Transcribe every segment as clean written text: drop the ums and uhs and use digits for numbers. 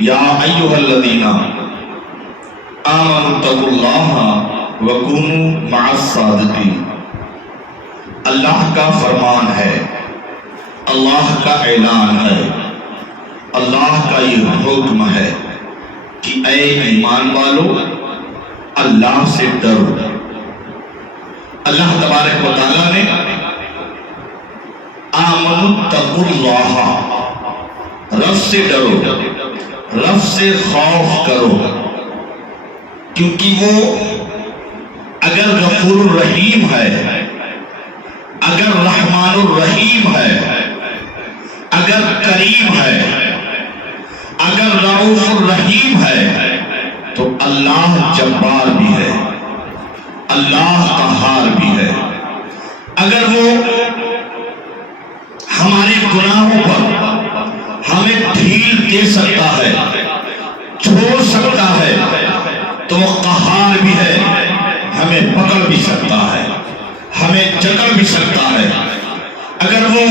یا ایھا الذین آمنوا اتقوا اللہ وکونوا مع الصادقین۔ اللہ کا فرمان ہے، اللہ کا اعلان ہے، اللہ کا یہ حکم ہے کہ اے ایمان والو اللہ سے ڈرو۔ اللہ تبارک و تعالیٰ نے آمنوا اتقوا اللہ، رب سے ڈرو، رب سے خوف کرو، کیونکہ وہ اگر غفور الرحیم ہے، اگر رحمان الرحیم ہے، اگر کریم ہے، اگر رؤوف الرحیم ہے، تو اللہ جبار بھی ہے، اللہ قہار بھی ہے۔ اگر وہ ہمارے گناہوں پر ہمیں ڈھیل دے سکتا ہے، چھوڑ سکتا ہے، تو وہ قہار بھی ہے، ہمیں پکڑ بھی سکتا ہے، ہمیں جکڑ بھی سکتا ہے۔ اگر وہ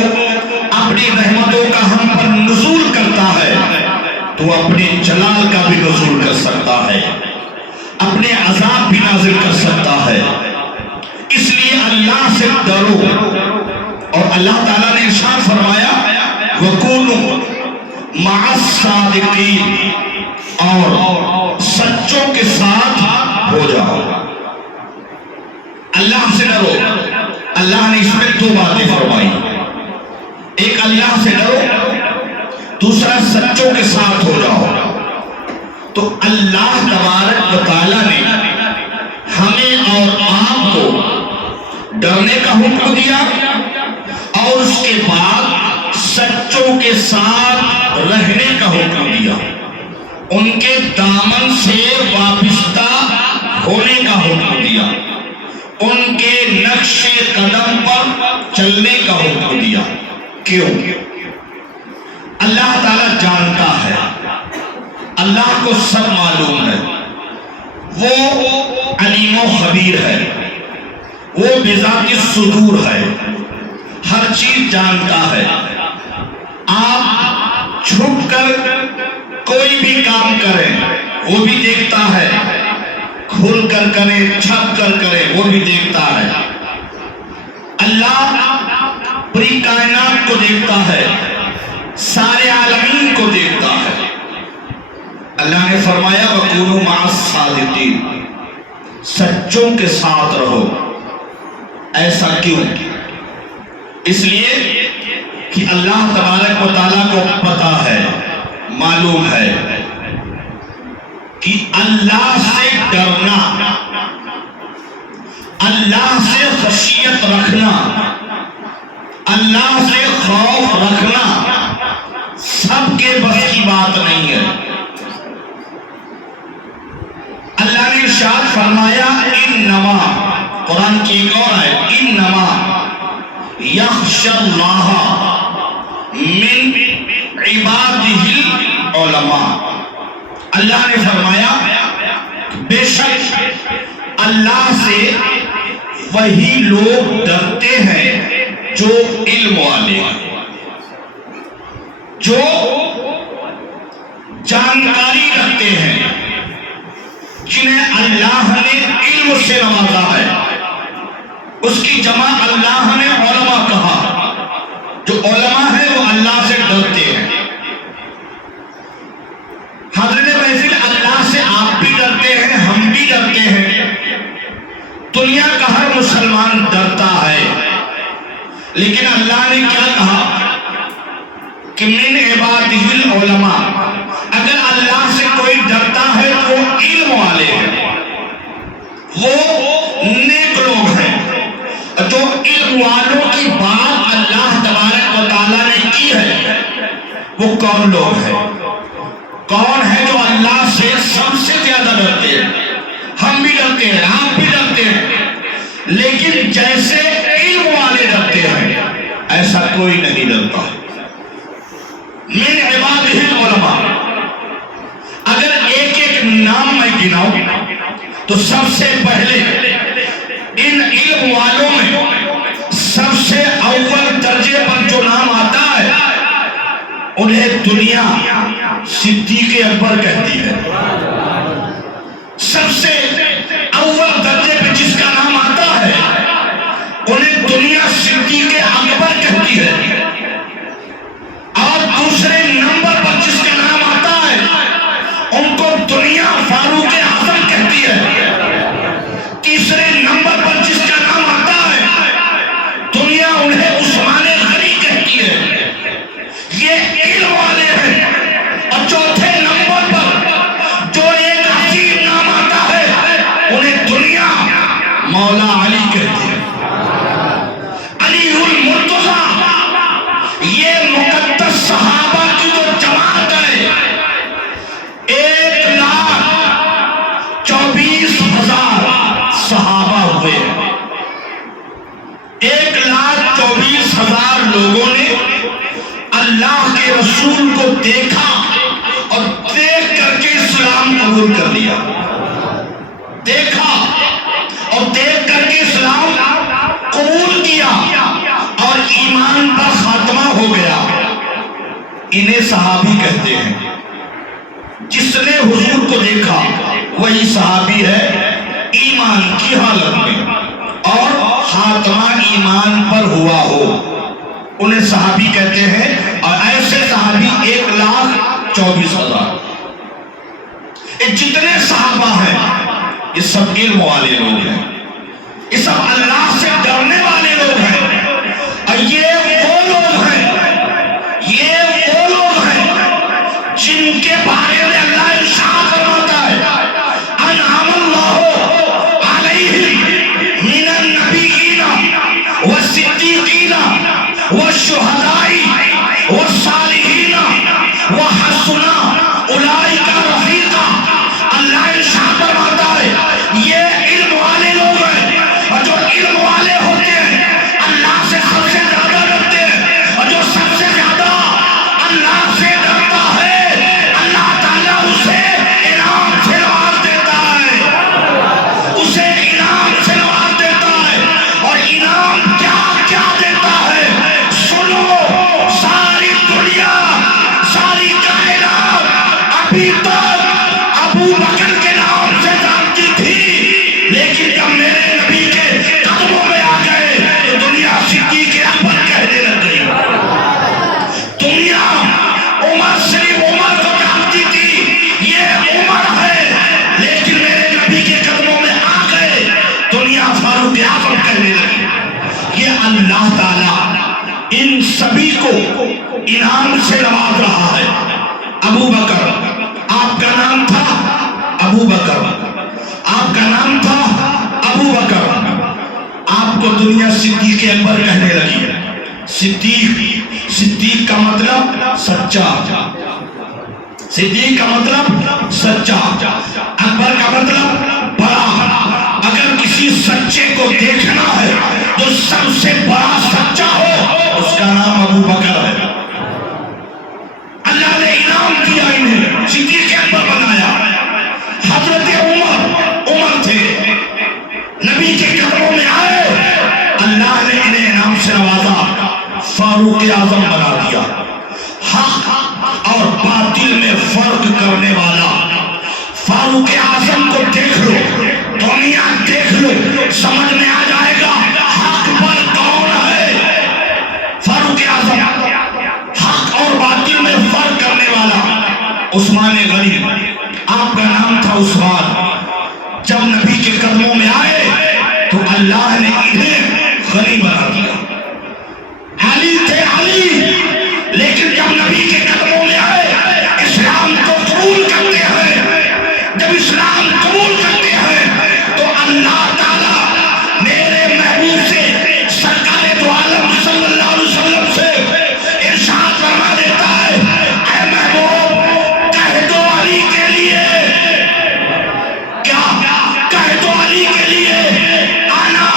اپنی رحمتوں کا ہم پر نزول کرتا ہے تو اپنے جلال کا بھی نزول کر سکتا ہے، اپنے عذاب بھی نازل کر سکتا ہے۔ اس لیے اللہ سے ڈرو۔ اور اللہ تعالیٰ نے ارشاد فرمایا وَكُونُوا مَعَ الصَّادِقِينَ، اور سچوں کے ساتھ ہو جاؤ۔ اللہ سے ڈرو۔ اللہ نے اس میں دو باتیں فرمائی، ایک اللہ سے ڈرو، دوسرا سچوں کے ساتھ ہو جاؤ۔ تو اللہ تبارک و تعالیٰ نے ہمیں اور آپ کو ڈرنے کا حکم دیا، اور اس کے بعد سچوں کے ساتھ رہنے کا حکم دیا، ان کے دامن سے وابستہ ہونے کا حکم دیا، ان کے نقش قدم پر چلنے کا حکم دیا۔ کیوں؟ اللہ تعالیٰ جانتا ہے، اللہ کو سب معلوم ہے، وہ علیم و خبیر ہے، وہ بذات الصدور ہے، ہر چیز جانتا ہے۔ آپ چھپ کر کوئی بھی کام کریں وہ بھی دیکھتا ہے، کھل کر کریں، چھپ کر کریں وہ بھی دیکھتا ہے۔ اللہ پوری کائنات کو دیکھتا ہے، سارے عالمین کو دیکھتا ہے۔ اللہ نے فرمایا وَكُونُوا مَعَ الصَّادِقِينَ، سچوں کے ساتھ رہو۔ ایسا کیوں؟ اس لیے کہ اللہ تبارک و تعالیٰ کو پتا ہے، معلوم ہے کہ اللہ سے ڈرنا، اللہ سے خشیت رکھنا، اللہ سے خوف رکھنا سب کے بس کی بات نہیں ہے۔ اللہ نے ارشاد فرمایا انما، قرآن کی ایک اور آیت، انما یخشی اللہ من عبادہ العلماء۔ اللہ نے فرمایا بے شک اللہ سے وہی لوگ ڈرتے ہیں جو علم والے ہیں، جو جانکاری رکھتے ہیں، جنہیں اللہ نے علم سے نوازا ہے۔ اس کی جمع اللہ نے علماء کہا، جو علماء ہیں وہ اللہ سے ڈرتے ہیں۔ حضرت محفل، اللہ سے آپ بھی ڈرتے ہیں، ہم بھی ڈرتے ہیں، دنیا کا ہر مسلمان ڈرتا ہے، لیکن اللہ نے کیا کہا کہ من عبادہ العلماء، اگر اللہ سے کوئی ڈرتا ہے تو وہ علم والے ہیں، وہ نیک لوگ ہیں۔ جو علم والوں کی بات اللہ تبارک و تعالیٰ نے کی ہے، وہ کون لوگ ہیں؟ کون ہے جو اللہ سے سب سے زیادہ ڈرتے ہیں؟ ہم بھی ڈرتے ہیں، آپ بھی ڈرتے ہیں، لیکن جیسے علم والے ڈرتے ہیں ایسا کوئی نہیں ڈرتا۔ من عبادہ العلماء، اگر ایک ایک نام میں گناؤں تو سب سے پہلے ان علم والوں میں سب سے اول درجے پر جو نام آتا ہے انہیں دنیا صدیق اکبر کہتی ہے. سب سے اول درجے پہ جس کا نام آتا ہے انہیں دنیا صدیق اکبر کہتی ہے، اور دوسرے نمبر پر جس کا نام آتا ہے ان کو دنیا فاروق اعظم کہتی ہے. تیسرے نمبر پر جس کا نام آتا ہے دنیا انہیں عثمان غنی کہتی ہے. یہ علم والے ہیں. اور چوتھے نمبر پر جو ایک عجیب نام آتا ہے انہیں دنیا مولا علی کہتی ہے. علی المرتضیٰ، یہ مقدس صحابہ کی جو جماعت ہے 1,24,000 صحابہ ہوئے. 1,24,000 لوگوں نے اللہ کے رسول کو دیکھا اور دیکھ کر کے اسلام قبول کر لیا. دیکھا اور دیکھ کر کے اسلام قبول کیا اور ایمان پر خاتمہ ہو گیا. انہیں صحابی کہتے ہیں. جس نے حضور کو دیکھا وہی صحابی ہے ایمان کی حالت میں اور خاتمہ ایمان پر ہوا ہو. انہیں صحابی کہتے ہیں. اور ایسے صحابی 1,24,000. جتنے صحابہ ہیں یہ سب علم والے لوگ ہیں، یہ سب اللہ سے ڈرنے والے لوگ ہیں. اور یہ وہ لوگ ہیں جن کے بارے میں اللہ ارشاد فرماتا ہے انعم اللہ علیہم من النبیین والصدیقین والشہداء والصالحین وحسن اولئک رفیقا. اللہ ارشاد فرماتا ہے یہ علم والے لوگ ہیں، اور جو علم والے ہوتے ہیں اللہ سے سب سے زیادہ ڈرتے ہیں. اور جو سب سے زیادہ اللہ سے ڈرتا ہے اللہ تعالیٰ اسے انعام سے نواز دیتا ہے. اسے انعام سے نواز دیتا ہے. اور انعام کیا کیا دیتا ہے سنو. ساری دنیا، ساری کائنات ابھی تک ابو بکر کے نام سے جانتی تھی، لیکن جب میرے نبی کے قدموں میں آ گئے تو دنیا صدیق اکبر کہنے لگ گئی. دنیا عمر صرف عمر کو جانتی تھی، یہ عمر ہے، لیکن میرے نبی کے قدموں میں آ گئے دنیا فاروق اعظم کہنے لگی. یہ اللہ تعالیٰ ان سبھی کو انعام سے نواز رہا ہے. ابو بکر آپ کا نام تھا ابو بکر، آپ کا نام تھا ابو بکر، آپ کو دنیا صدیق اکبر کہنے لگی. صدیق کا مطلب سچا، صدیق کا مطلب سچا، اکبر کا مطلب بڑا. اگر کسی سچے کو دیکھنا ہے تو سب سے بڑا سچا ہو اس کا نام ابو بکر ہے. اللہ نے انعام دیا، انہیں صدیق اکبر بنایا. حضرت عمر تھے، نبی کے قدموں میں آئے، اللہ نے انہیں انعام سے نوازا، فاروق اعظم بنا دیا. حق اور باطل میں فرق کرنے والا فاروق اعظم کو دیکھ لو، دنیا دیکھ لو، سمجھ میں آ جائے گا حق پر کون ہے. فاروق اعظم حق اور باطل میں فرق کرنے والا. عثمان غنی آپ کا نام تھا عثمان. جب نبی کے قدموں میں آئے تو اللہ نے انہیں غنی بنا دیا. علی تھے علی، لیکن جب نبی کے قدموں میں آئے اسلام کو قبول کرتے ہیں. جب اسلام قبول کرتے ہیں تو اللہ تعالیٰ میرے محبوب سے سرکار دو عالم صلی اللہ علیہ وسلم سے ارشاد فرما دیتا ہے اے محبوب کہہ دو علی کے لیے، کیا کہہ دو علی کے لیے انا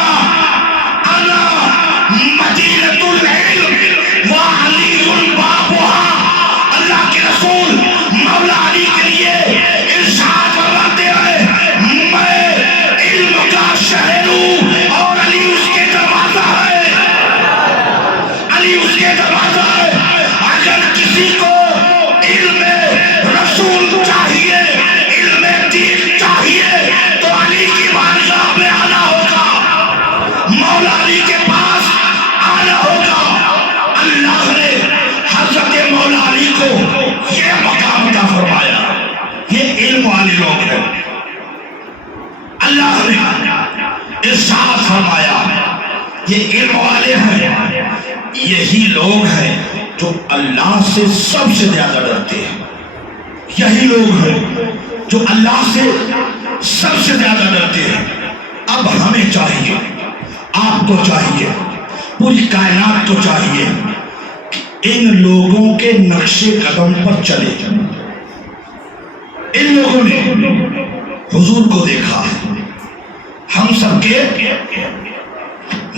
یہ علم والے ہیں، یہی لوگ ہیں جو اللہ سے سب سے زیادہ ڈرتے ہیں، یہی لوگ ہیں جو اللہ سے سب سے زیادہ ڈرتے ہیں۔ اب ہمیں چاہیے، آپ کو چاہیے، پوری کائنات کو چاہیے کہ ان لوگوں کے نقش قدم پر چلے۔ ان لوگوں نے حضور کو دیکھا ہے، ہم سب کے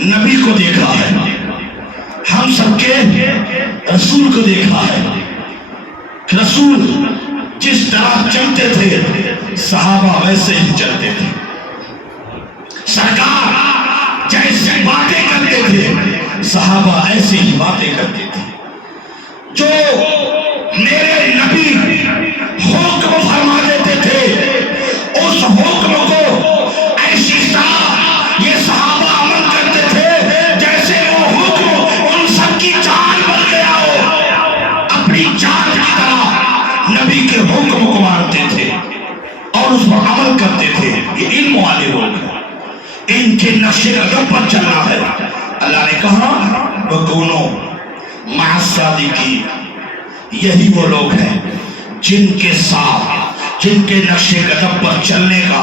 نبی کو دیکھا ہے، ہم سب کے رسول کو دیکھا ہے۔ رسول جس طرح چلتے تھے صحابہ ویسے ہی چلتے تھے، سرکار جیسی باتیں کرتے تھے صحابہ ایسے ہی باتیں کرتے تھے۔ جو میرے نبی حکم فرما دیتے تھے اس حکم کو ایسی طرح یہ صحابہ عمل کرتے تھے جیسے وہ حکم ان سب کی جان بن گیا ہو، اپنی جان کی طرح نبی کے حکم کو مانتے تھے اور اس پر عمل کرتے تھے۔ یہ علم والے لوگ ہیں، ان کے نقش قدم پر چلنا ہے۔ اللہ نے کہا وَكُونُوا مَعَ الصَّادِقِينَ، یہی وہ لوگ ہیں جن کے ساتھ، جن کے نقش قدم پر چلنے کا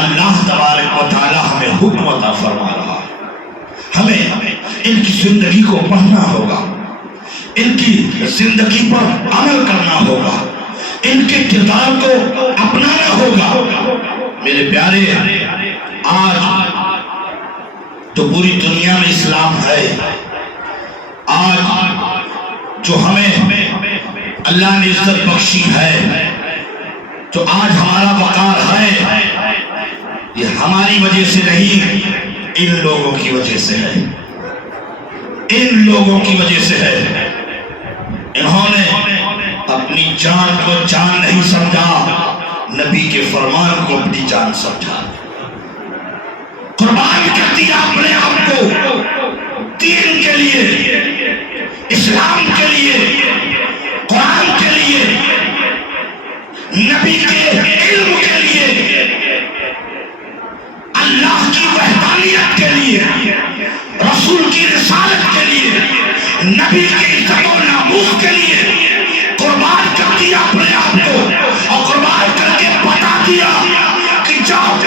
اللہ تبارک و تعالی ہمیں حکم عطا فرما رہا ہے۔ ہمیں ان کی زندگی کو پڑھنا ہوگا، ان کی زندگی پر عمل کرنا ہوگا، ان کے کردار کو اپنانا ہوگا۔ میرے پیارے، آج تو پوری دنیا میں اسلام ہے، آج جو ہمیں اللہ نے عزت بخشی ہے، جو آج ہمارا وقار ہے، یہ ہماری وجہ سے نہیں، ان لوگوں کی وجہ سے ہے، ان لوگوں کی وجہ سے ہے۔ انہوں نے اپنی جان کو جان نہیں سمجھا، نبی کے فرمان کو اپنی جان سمجھا، قربان کر دیا اپنے آپ کو دین کے لیے، اسلام کے لیے، قرآن کے لیے، نبی کے علم کے لیے، اللہ کی وحدانیت کے لیے، رسول کی رسالت کے لیے، نبی کی عزت و ناموس کے لیے قربان کر دیا اپنے آپ کو، اور قربان کر کے بتا دیا کہ جاؤ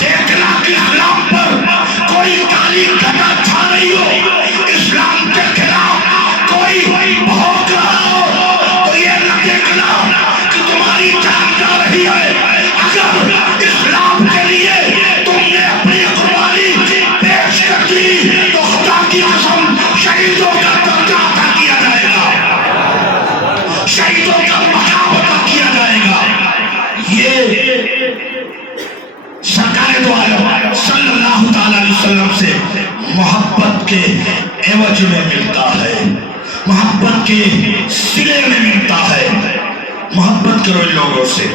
دیکھنا کہ اسلام پر کوئی کالی گھٹا چھا رہی ہو، اسلام کے خلاف کوئی بھوک رہا ہو تو یہ نہ دیکھنا کہ تمہاری جان جا رہی ہے۔ اگر اسلام کے لیے تم نے اپنی قربانی پیش کر دی تو خدا کی قسم شہیدوں کا درجہ عطا کیا جائے گا، شہیدوں کا مقام عطا کیا جائے گا۔ یہ سرکار دو عالم صلی اللہ تعالی علیہ وسلم سے محبت کے عوض میں ملتا ہے، محبت کے صلے میں ملتا ہے۔ محبت کرو ان لوگوں سے،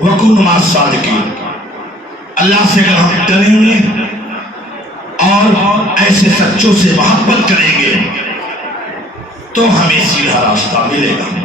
وَكُونُوا مَعَ الصَّادِقِينَ۔ اللہ سے اگر ہم ڈریں گے اور ایسے سچوں سے محبت کریں گے تو ہمیں سیدھا راستہ ملے گا۔